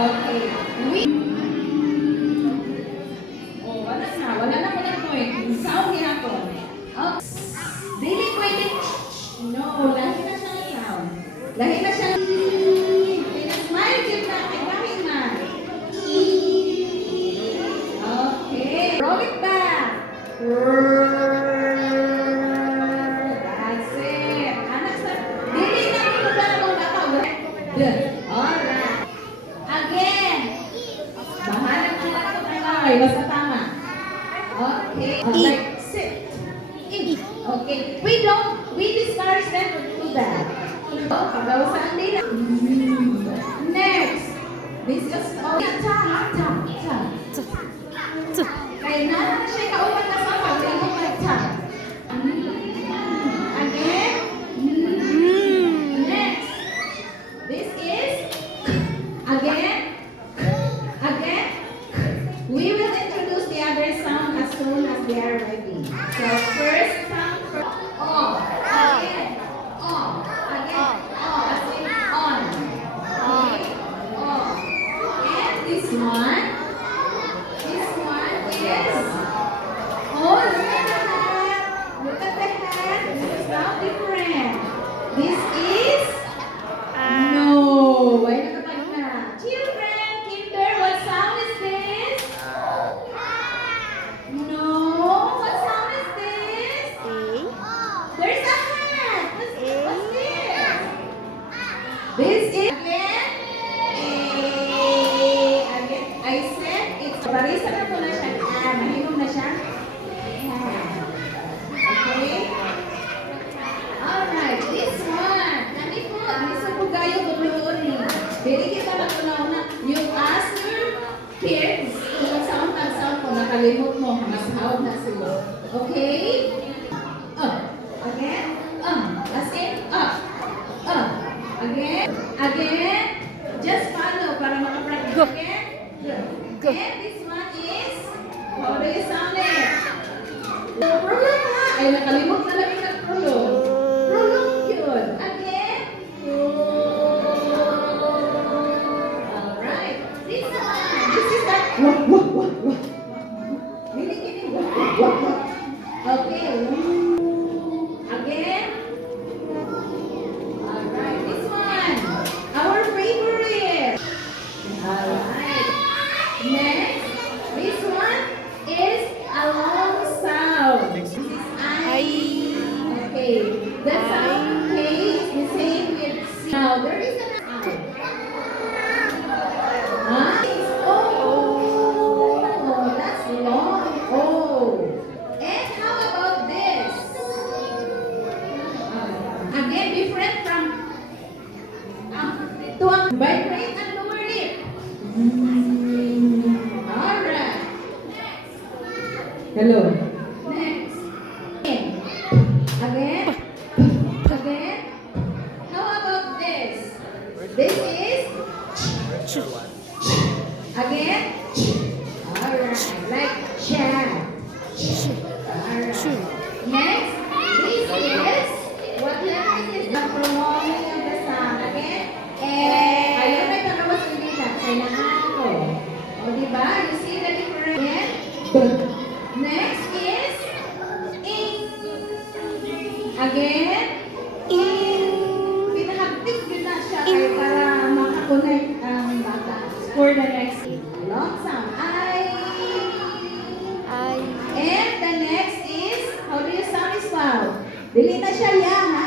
Okay. We... Oh, wala na ko ng point. Sound hihapon. Okay. Dili pwede. No, lahi na siyang sound. Lahi na siyang... Smile, give na. Kahit man. Okay. Roll it back. That's it. Anak sa... Dili na ko ba na mong bataw. Alright. Again. Bahala ka lang ito tayo. Basta tama. Okay. Like, sit. Okay. We discourage them to do that. Pagawasan nila. Next. This is all. Ta. Kaya na siya kaupat na sa pag-ta. Again. Next. This is again. We will introduce the other sound as soon as they are ready. So first sound for on. Again. On. Again. On. As in on. Okay. On. And this one. This one is. Oh, look at the hand. Look at the hand. This is now different. This is. No. Why nakatag na? Children, kinder, what sound is this? No. What sound is this? There's a hand. What's this? This is again. Again. I said it's barisa na po na siya. Mahinom na siya. Okay. Alright. This one. Nani po. Nisa po gayo bubuluon ni. Dili kita na po na you ask your kids kung sound po. Nakalimot mo. Mas hawag na sila. Okay? Again. As in, Again. Just follow para makapractice. Go. Again. Go. And this one is, how do you sound it? Prolong ha. Ay, nakalimot na lang yung nag-prolong. Prolong yun. Again. Alright. This one. This is that. Wah. Gini. Wah. Okay. Again. Alright. This one. Our favorite. Alright. Next. This one is a long sound. This is I. Okay. The sound K is the same with C. Now there is an I. Oh, that's long. Oh. And how about this? Again, different from tuwang vibrate and lower lip. Alright. Hello. Next. Again. How about this? This is again. Alright. Like chat. Alright. Next. This is what letter is the prolonging of the sound. Again. Ayaw may pagawas hindi na. Kailangan ko. O diba? You see the difference? Next is ing. Again. Ing. Pinahagtik din na siya kaya para makakonect ang bata. For the next long sound. And the next is, how do you sound is wow? Dili na siya yang.